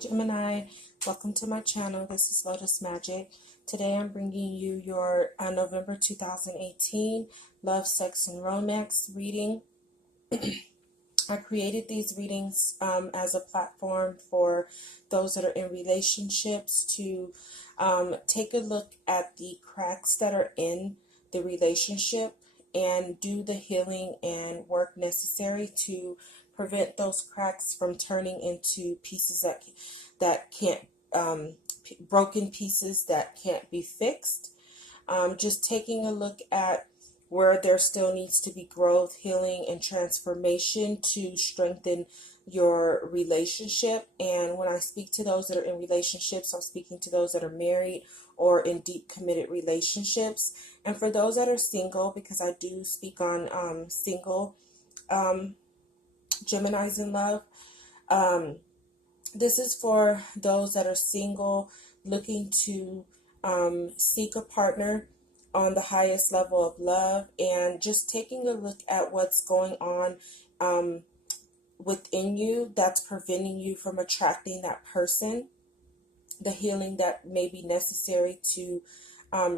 Gemini, welcome to my channel. This is Lotus Magic. Today I'm bringing you your November 2018 Love, Sex, and Romance reading. I created these readings as a platform for those that are in relationships to take a look at the cracks that are in the relationship and do the healing and work necessary to prevent those cracks from turning into pieces that can't broken pieces that can't be fixed. Just taking a look at where there still needs to be growth, healing, and transformation to strengthen your relationship. And when I speak to those that are in relationships, I'm speaking to those that are married or in deep committed relationships. And for those that are single, because I do speak on single Geminis in love, this is for those that are single looking to seek a partner on the highest level of love, and just taking a look at what's going on within you that's preventing you from attracting that person, the healing that may be necessary to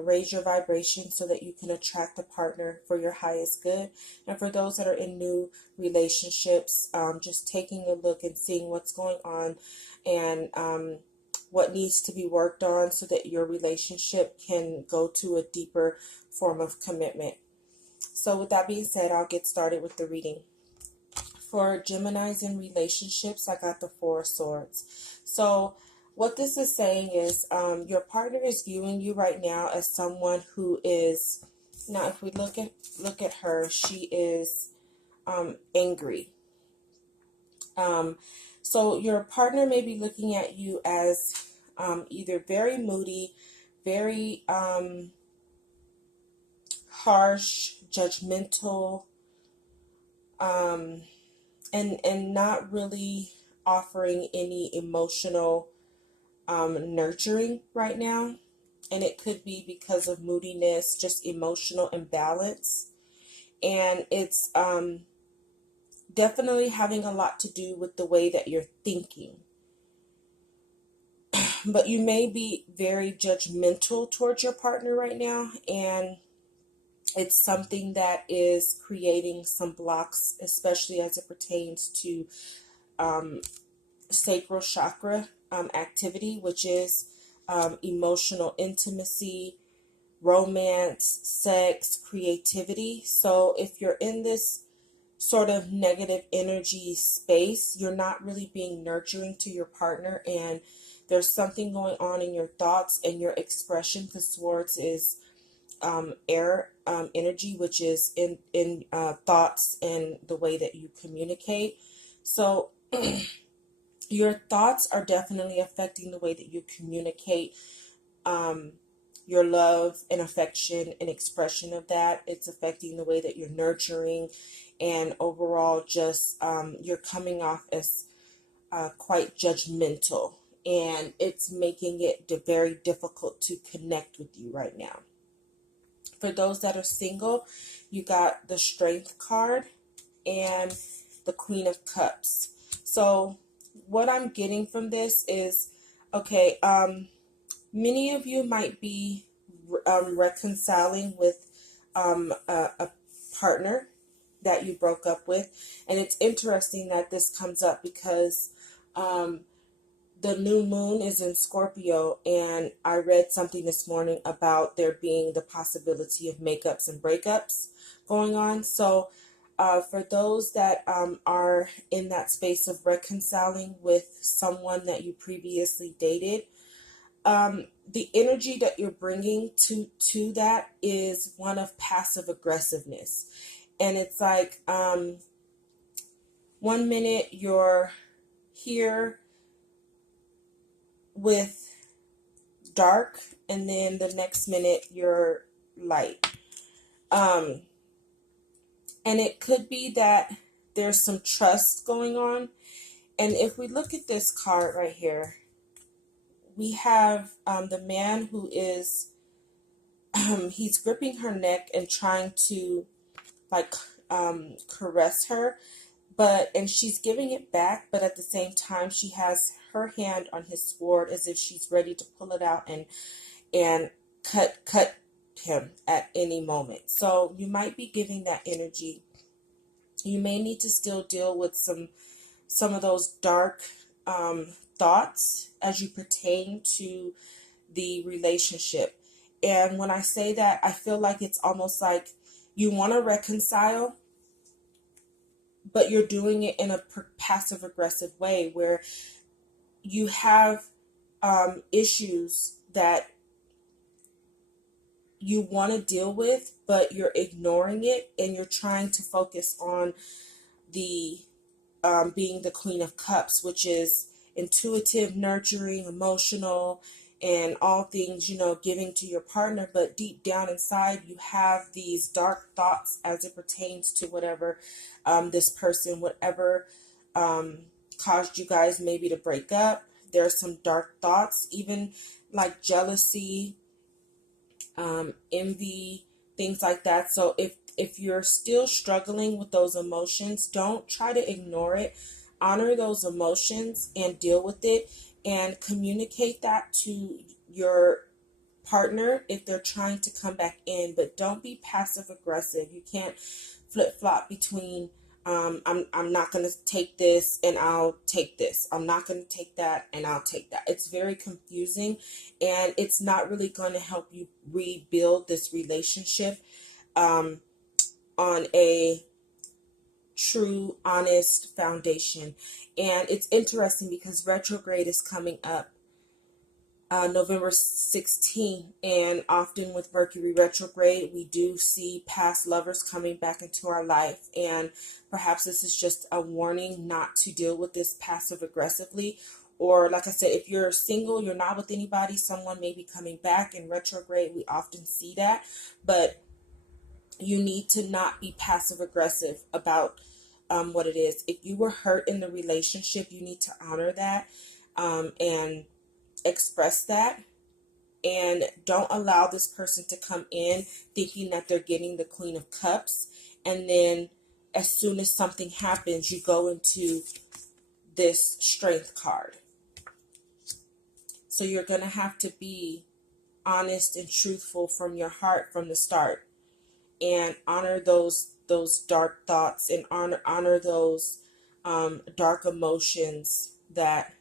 raise your vibration so that you can attract a partner for your highest good. And for those that are in new relationships, just taking a look and seeing what's going on and what needs to be worked on so that your relationship can go to a deeper form of commitment. So with that being said, I'll get started with the reading. For Geminis in relationships, I got the Four of Swords. So what this is saying is your partner is viewing you right now as someone who is, now if we look at her, she is angry. So your partner may be looking at you as either very moody, very harsh, judgmental, and not really offering any emotional nurturing right now. And it could be because of moodiness, just emotional imbalance. And it's definitely having a lot to do with the way that you're thinking. But you may be very judgmental towards your partner right now, and it's something that is creating some blocks, especially as it pertains to sacral chakra activity, which is emotional intimacy, romance, sex, creativity. So if you're in this sort of negative energy space, you're not really being nurturing to your partner, and there's something going on in your thoughts and your expression, because swords is air energy, which is in thoughts and the way that you communicate. So your thoughts are definitely affecting the way that you communicate your love and affection and expression of that. It's affecting the way that you're nurturing, and overall just you're coming off as quite judgmental, and it's making it very difficult to connect with you right now. For those that are single, you got the Strength card and the Queen of Cups. So what I'm getting from this is, okay, many of you might be reconciling with a partner that you broke up with. And it's interesting that this comes up because the new moon is in Scorpio, and I read something this morning about there being the possibility of makeups and breakups going on. So for those that are in that space of reconciling with someone that you previously dated, the energy that you're bringing to that is one of passive aggressiveness. And it's like 1 minute you're here with dark, and then the next minute you're light. And it could be that there's some trust going on. And if we look at this card right here, we have the man who is he's gripping her neck and trying to like caress her, and she's giving it back, but at the same time she has her hand on his sword as if she's ready to pull it out and cut him at any moment. So you might be giving that energy. You may need to still deal with some of those dark thoughts as you pertain to the relationship. And when I say that, I feel like it's almost like you want to reconcile, but you're doing it in a passive aggressive way where you have issues that you want to deal with, but you're ignoring it and you're trying to focus on the being the Queen of Cups, which is intuitive, nurturing, emotional, and all things, giving to your partner. But deep down inside, you have these dark thoughts as it pertains to whatever this person, whatever caused you guys maybe to break up. There's some dark thoughts, even like jealousy, envy, things like that. So if you're still struggling with those emotions, don't try to ignore it. Honor those emotions and deal with it and communicate that to your partner if they're trying to come back in, but don't be passive aggressive. You can't flip-flop between I'm not going to take this and I'll take this. I'm not going to take that and I'll take that. It's very confusing and it's not really going to help you rebuild this relationship on a true, honest foundation. And it's interesting because retrograde is coming up November 16th, and often with Mercury retrograde, we do see past lovers coming back into our life, and perhaps this is just a warning not to deal with this passive aggressively. Or like I said, if you're single, you're not with anybody, someone may be coming back in retrograde. We often see that, but you need to not be passive aggressive about what it is. If you were hurt in the relationship, you need to honor that and express that, and don't allow this person to come in thinking that they're getting the Queen of Cups, and then as soon as something happens, you go into this Strength card. So you're going to have to be honest and truthful from your heart from the start, and honor those dark thoughts, and honor those dark emotions that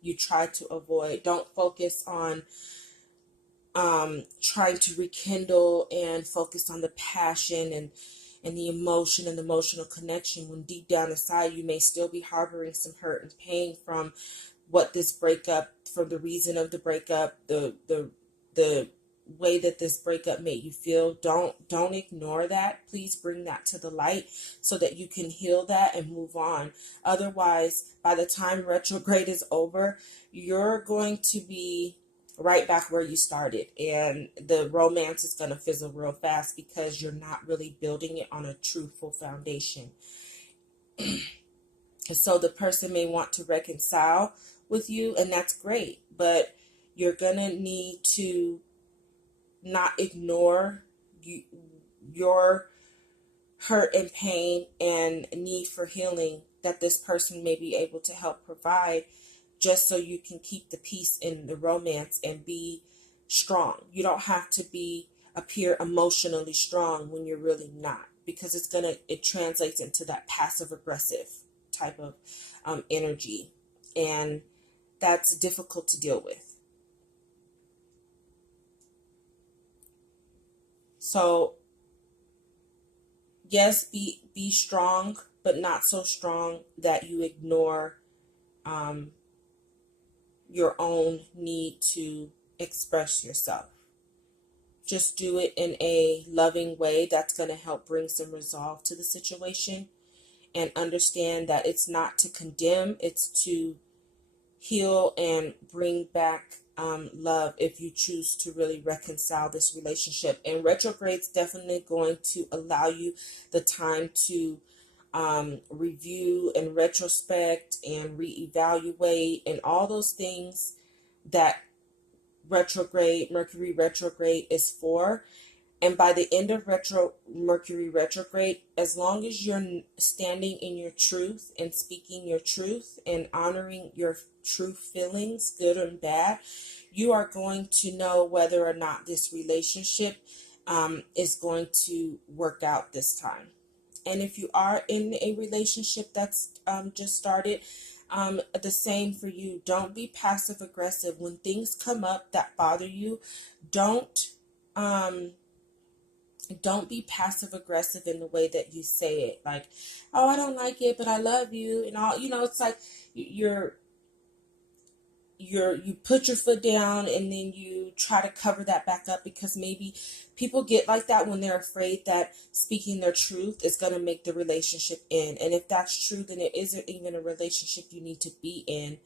you try to avoid. Don't focus on trying to rekindle and focus on the passion and the emotion and the emotional connection, when deep down inside you may still be harboring some hurt and pain from what this breakup, from the reason of the breakup, the way that this breakup made you feel. Don't ignore that. Please bring that to the light so that you can heal that and move on. Otherwise, by the time retrograde is over, you're going to be right back where you started, and the romance is going to fizzle real fast because you're not really building it on a truthful foundation. So the person may want to reconcile with you, and that's great, but you're going to need to not ignore your hurt and pain and need for healing that this person may be able to help provide, just so you can keep the peace in the romance and be strong. You don't have to appear emotionally strong when you're really not, because it translates into that passive aggressive type of energy, and that's difficult to deal with. So yes, be strong, but not so strong that you ignore your own need to express yourself. Just do it in a loving way that's going to help bring some resolve to the situation, and understand that it's not to condemn, it's to heal and bring back love if you choose to really reconcile this relationship. And retrograde's definitely going to allow you the time to review and retrospect and reevaluate and all those things that Mercury retrograde is for. And by the end of Mercury retrograde, as long as you're standing in your truth and speaking your truth and honoring your true feelings, good and bad, you are going to know whether or not this relationship is going to work out this time. And if you are in a relationship that's just started, the same for you. Don't be passive aggressive. When things come up that bother you, don't um, don't be passive aggressive in the way that you say it. Like, oh, I don't like it, but I love you, and all. It's like you put your foot down and then you try to cover that back up, because maybe people get like that when they're afraid that speaking their truth is going to make the relationship end. And if that's true, then it isn't even a relationship you need to be in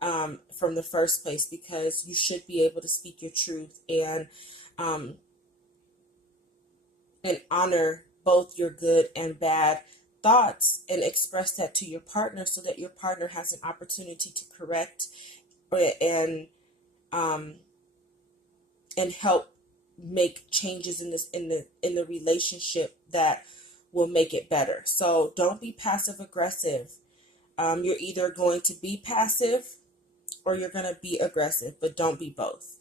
from the first place, because you should be able to speak your truth um, and honor both your good and bad thoughts and express that to your partner, so that your partner has an opportunity to correct and um, and help make changes in the relationship that will make it better. So don't be passive aggressive. You're either going to be passive or you're going to be aggressive, but don't be both.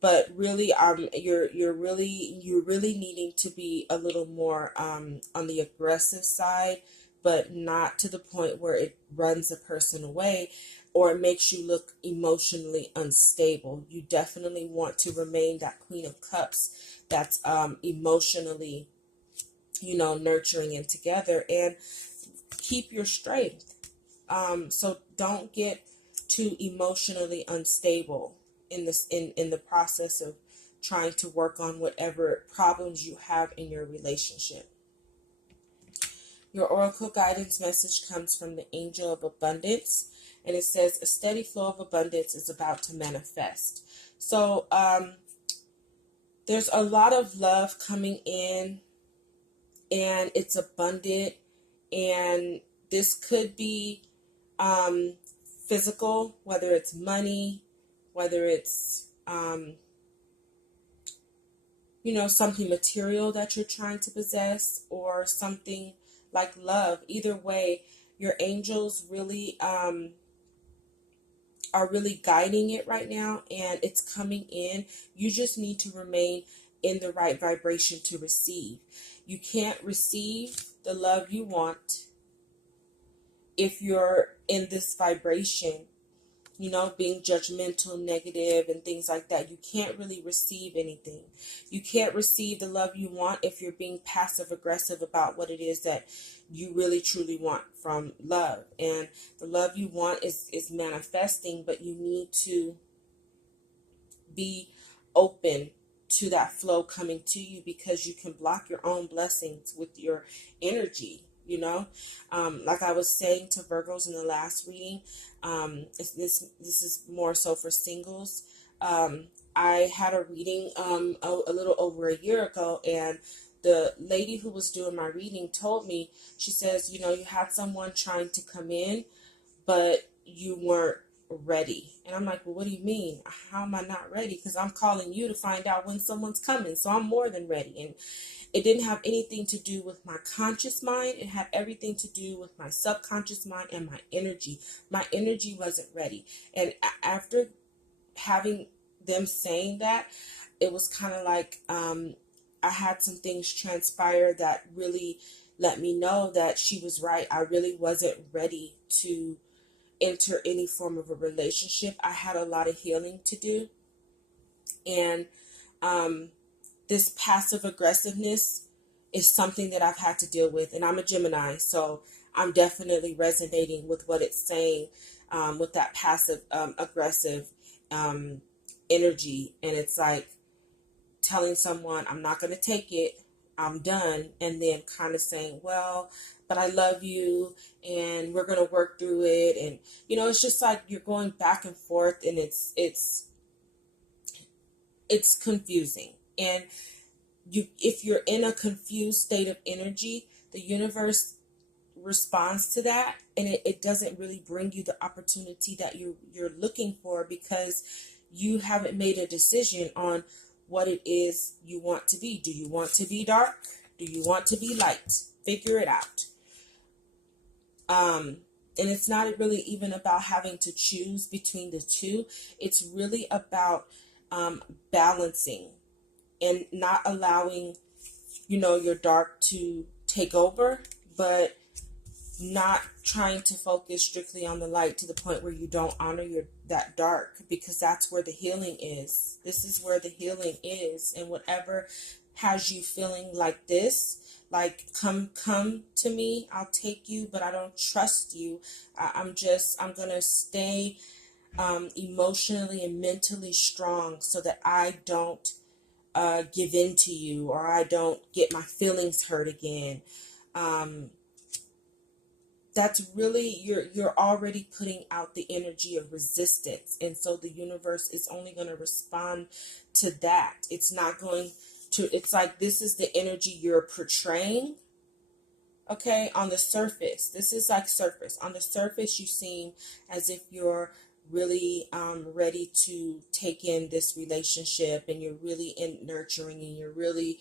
But really, you're really needing to be a little more on the aggressive side, but not to the point where it runs a person away or it makes you look emotionally unstable. You definitely want to remain that Queen of Cups that's emotionally, nurturing and together, and keep your strength. So don't get too emotionally unstable in the process of trying to work on whatever problems you have in your relationship. Your oracle guidance message comes from the Angel of Abundance, and it says a steady flow of abundance is about to manifest. So there's a lot of love coming in, and it's abundant, and this could be physical, whether it's money, whether it's something material that you're trying to possess, or something like love. Either way, your angels really are really guiding it right now, and it's coming in. You just need to remain in the right vibration to receive. You can't receive the love you want if you're in this vibration, being judgmental, negative, and things like that. You can't really receive anything. You can't receive the love you want if you're being passive aggressive about what it is that you really truly want from love. And the love you want is manifesting, but you need to be open to that flow coming to you, because you can block your own blessings with your energy. Like I was saying to Virgos in the last reading, this is more so for singles. I had a reading a little over a year ago, and the lady who was doing my reading told me, she says, you had someone trying to come in, but you weren't ready. And I'm like, well, what do you mean? How am I not ready? Because I'm calling you to find out when someone's coming. So I'm more than ready. And it didn't have anything to do with my conscious mind. It had everything to do with my subconscious mind and my energy. My energy wasn't ready. And after having them saying that, it was kind of like I had some things transpire that really let me know that she was right. I really wasn't ready to enter any form of a relationship. I had a lot of healing to do. And this passive aggressiveness is something that I've had to deal with. And I'm a Gemini, so I'm definitely resonating with what it's saying, with that passive aggressive energy. And it's like telling someone, I'm not going to take it, I'm done, and then kind of saying, well, but I love you and we're going to work through it. And it's just like you're going back and forth, and it's confusing. And if you're in a confused state of energy, the universe responds to that, and it doesn't really bring you the opportunity that you're looking for, because you haven't made a decision on what it is you want to be. Do you want to be dark? Do you want to be light? Figure it out. And it's not really even about having to choose between the two. It's really about balancing and not allowing, your dark to take over, but not trying to focus strictly on the light to the point where you don't honor that dark, because that's where the healing is. This is where the healing is. And whatever has you feeling like this, like come to me, I'll take you, but I don't trust you. I'm gonna stay emotionally and mentally strong so that I don't give in to you, or I don't get my feelings hurt again. That's really, you're already putting out the energy of resistance, and so the universe is only going to respond to that. It's not going to, it's like, this is the energy you're portraying. Okay, on the surface, this is like surface. On the surface, you seem as if you're really ready to take in this relationship, and you're really in nurturing, and you're really,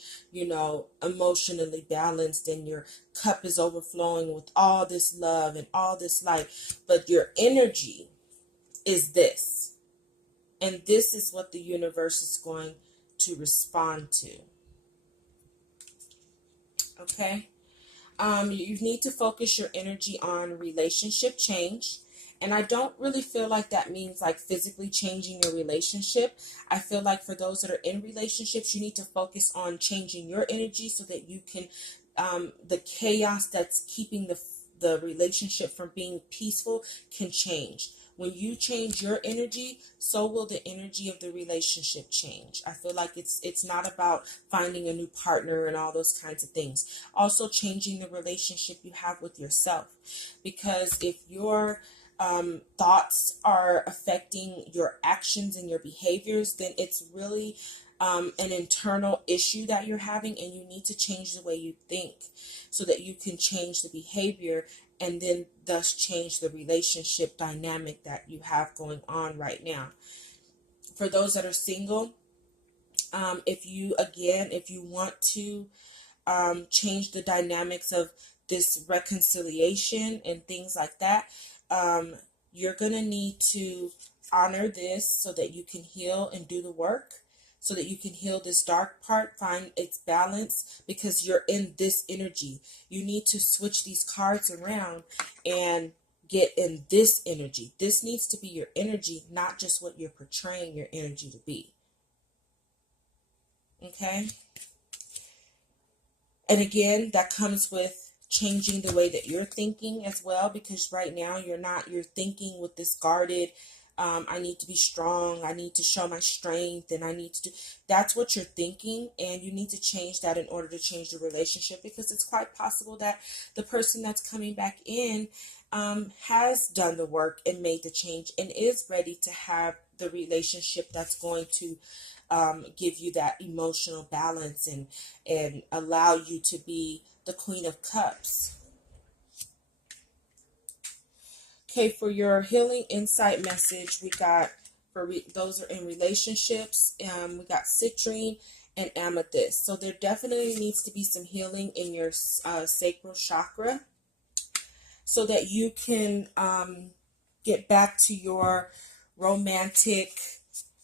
emotionally balanced, and your cup is overflowing with all this love and all this light. But your energy is this, and this is what the universe is going to respond to. Okay. You need to focus your energy on relationship change. And I don't really feel like that means like physically changing your relationship. I feel like for those that are in relationships, you need to focus on changing your energy so that you can, the chaos that's keeping the relationship from being peaceful can change. When you change your energy, so will the energy of the relationship change. I feel like it's not about finding a new partner and all those kinds of things. Also changing the relationship you have with yourself. Because if your thoughts are affecting your actions and your behaviors, then it's really an internal issue that you're having, and you need to change the way you think so that you can change the behavior, and then thus change the relationship dynamic that you have going on right now. For those that are single, if you want to change the dynamics of this reconciliation and things like that, you're going to need to honor this so that you can heal and do the work, so that you can heal this dark part, find its balance, because you're in this energy. You need to switch these cards around and get in this energy. This needs to be your energy, not just what you're portraying your energy to be. Okay? And again, that comes with changing the way that you're thinking as well, because right now you're thinking with this guarded, I need to be strong, I need to show my strength, and I need to do, that's what you're thinking, and you need to change that in order to change the relationship, because it's quite possible that the person that's coming back in has done the work and made the change and is ready to have the relationship that's going to give you that emotional balance and allow you to be the Queen of Cups. Okay, for your healing insight message, we got, for those are in relationships, we got citrine and amethyst. So there definitely needs to be some healing in your sacral chakra so that you can get back to your romantic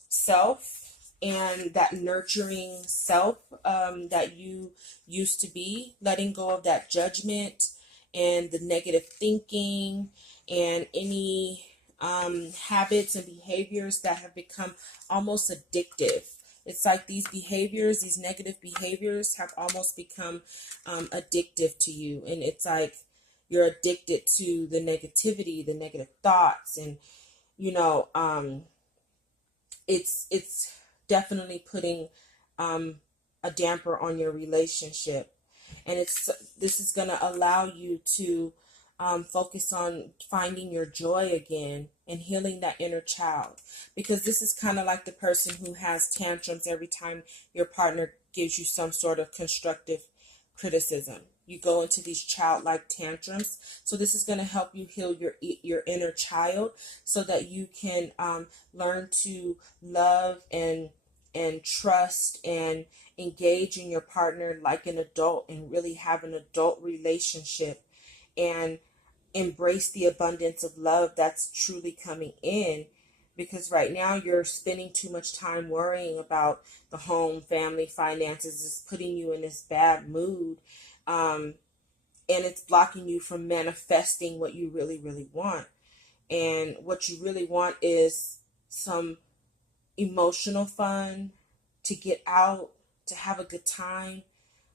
self and that nurturing self that you used to be, letting go of that judgment and the negative thinking and any habits and behaviors that have become almost addictive. It's like these behaviors, these negative behaviors have almost become addictive to you. And it's like you're addicted to the negativity, the negative thoughts. And, it's definitely putting a damper on your relationship. And this is going to allow you to focus on finding your joy again and healing that inner child. Because this is kind of like the person who has tantrums every time your partner gives you some sort of constructive criticism. You go into these childlike tantrums. So this is going to help you heal your inner child so that you can learn to love and and trust and engage in your partner like an adult and really have an adult relationship and embrace the abundance of love that's truly coming in. Because right now you're spending too much time worrying about the home, family, finances. Is putting you in this bad mood. And it's blocking you from manifesting what you really, really want. And what you really want is some emotional fun, to get out, to have a good time.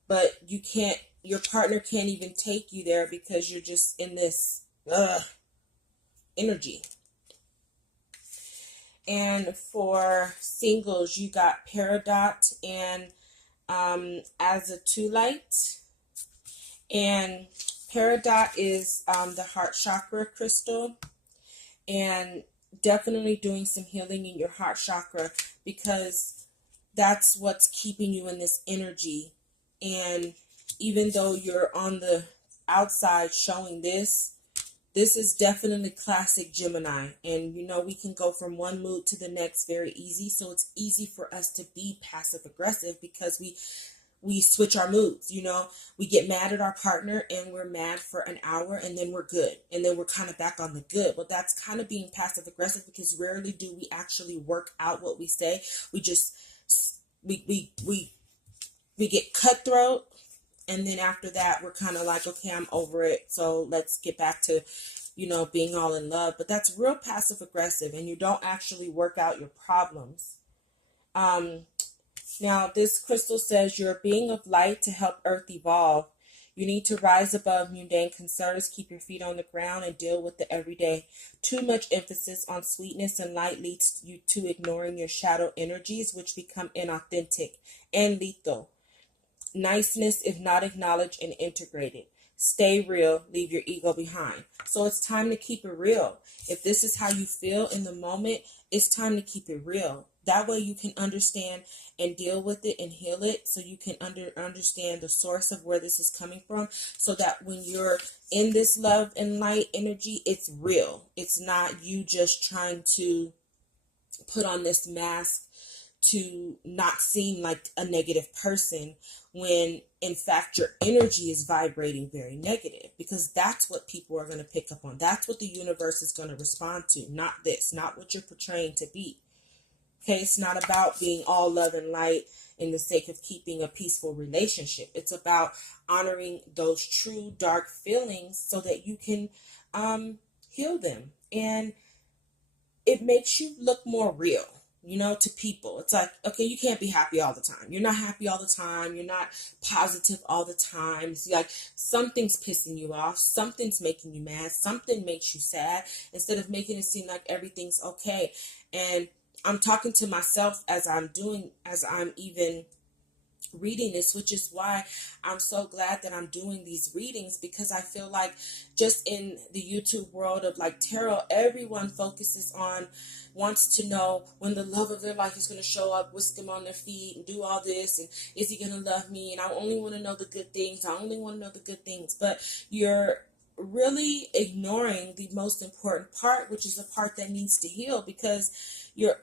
But you can't, your partner can't even take you there because you're just in this energy. And for singles, you got Peridot and Azatulite. And Peridot is the heart chakra crystal, and definitely doing some healing in your heart chakra, because that's what's keeping you in this energy. And even though you're on the outside showing this is definitely classic Gemini. And you know, we can go from one mood to the next very easy. So it's easy for us to be passive aggressive because we switch our moods. You know, we get mad at our partner and we're mad for an hour and then we're good. And then we're kind of back on the good. Well, that's kind of being passive aggressive, because rarely do we actually work out what we say. We just, we get cutthroat. And then after that, we're kind of like, okay, I'm over it. So let's get back to, you know, being all in love. But that's real passive aggressive, and you don't actually work out your problems. Now, this crystal says you're a being of light to help Earth evolve. You need to rise above mundane concerns, keep your feet on the ground, and deal with the everyday. Too much emphasis on sweetness and light leads you to ignoring your shadow energies, which become inauthentic and lethal. Niceness, if not acknowledged and integrated. Stay real, leave your ego behind. So it's time to keep it real. If this is how you feel in the moment, it's time to keep it real. That way you can understand and deal with it and heal it, so you can understand the source of where this is coming from, so that when you're in this love and light energy, it's real. It's not you just trying to put on this mask to not seem like a negative person, when in fact your energy is vibrating very negative, because that's what people are going to pick up on. That's what the universe is going to respond to, not what you're portraying to be. Okay, it's not about being all love and light in the sake of keeping a peaceful relationship. It's about honoring those true dark feelings so that you can heal them. And it makes you look more real, you know, to people. It's like, okay, you can't be happy all the time. You're not happy all the time. You're not positive all the time. It's like something's pissing you off. Something's making you mad. Something makes you sad, instead of making it seem like everything's okay. And I'm talking to myself as I'm even reading this, which is why I'm so glad that I'm doing these readings, because I feel like just in the YouTube world of like tarot, everyone wants to know when the love of their life is going to show up, whisk them on their feet and do all this, and is he going to love me, and I only want to know the good things, but you're really ignoring the most important part, which is the part that needs to heal. Because your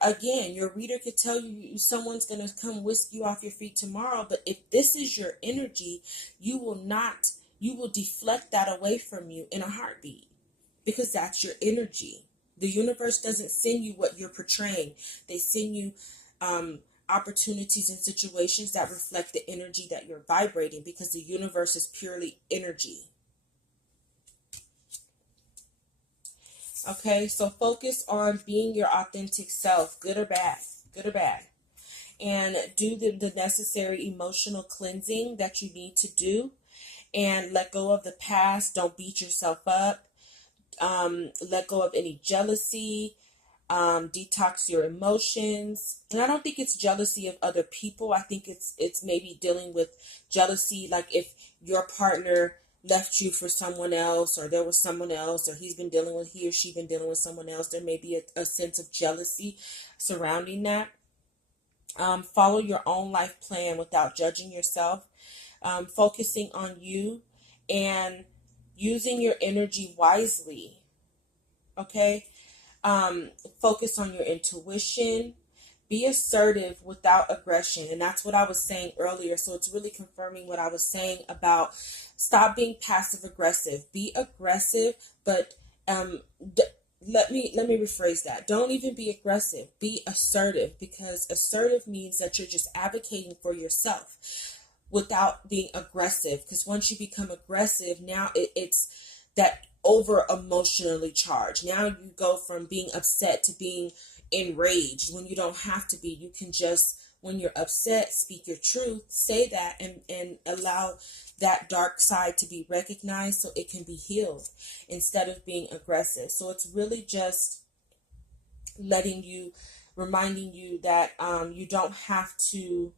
reader could tell you someone's going to come whisk you off your feet tomorrow, but if this is your energy, you will deflect that away from you in a heartbeat, because that's your energy. The universe doesn't send you what you're portraying. They send you opportunities and situations that reflect the energy that you're vibrating, because the universe is purely energy. Okay, so focus on being your authentic self, good or bad, and do the necessary emotional cleansing that you need to do, and let go of the past. Don't beat yourself up. Let go of any jealousy. Detox your emotions. And I don't think it's jealousy of other people. I think it's maybe dealing with jealousy, like if your partner left you for someone else, or there was someone else, or he or she been dealing with someone else, there may be a sense of jealousy surrounding that. Follow your own life plan without judging yourself. Focusing on you and using your energy wisely. Okay. Focus on your intuition. Be assertive without aggression. And that's what I was saying earlier. So it's really confirming what I was saying about stop being passive aggressive. Be aggressive, but let me rephrase that. Don't even be aggressive. Be assertive, because assertive means that you're just advocating for yourself without being aggressive. Because once you become aggressive, now it's that over emotionally charged. Now you go from being upset to being enraged when you don't have to be. You can just, when you're upset, speak your truth, say that, and allow that dark side to be recognized so it can be healed instead of being aggressive. So it's really just reminding you that you don't have to,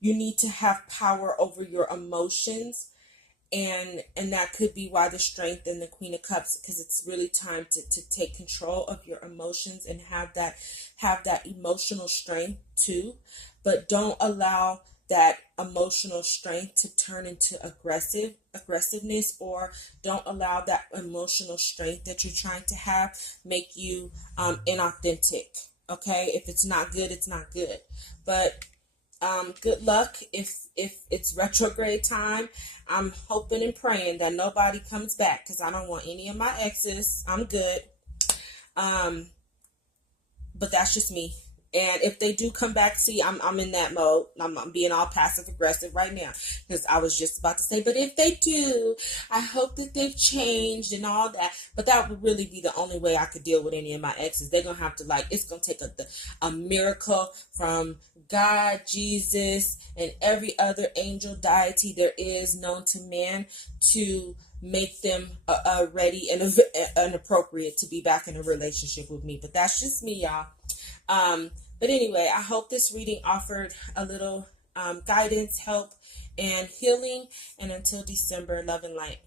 you need to have power over your emotions. And that could be why the Strength and the Queen of Cups, because it's really time to take control of your emotions and have that emotional strength too. But don't allow that emotional strength to turn into aggressiveness, or don't allow that emotional strength that you're trying to have make you inauthentic. Okay, if it's not good, it's not good. But good luck if it's retrograde time. I'm hoping and praying that nobody comes back, because I don't want any of my exes. I'm good. But that's just me. And if they do come back, see, I'm in that mode. I'm being all passive aggressive right now, because I was just about to say, but if they do, I hope that they've changed and all that. But that would really be the only way I could deal with any of my exes. They're gonna have to, like, it's gonna take a miracle from God, Jesus, and every other angel deity there is known to man to make them ready and appropriate to be back in a relationship with me. But that's just me, y'all. But anyway, I hope this reading offered a little guidance, help, and healing. And until December, love and light.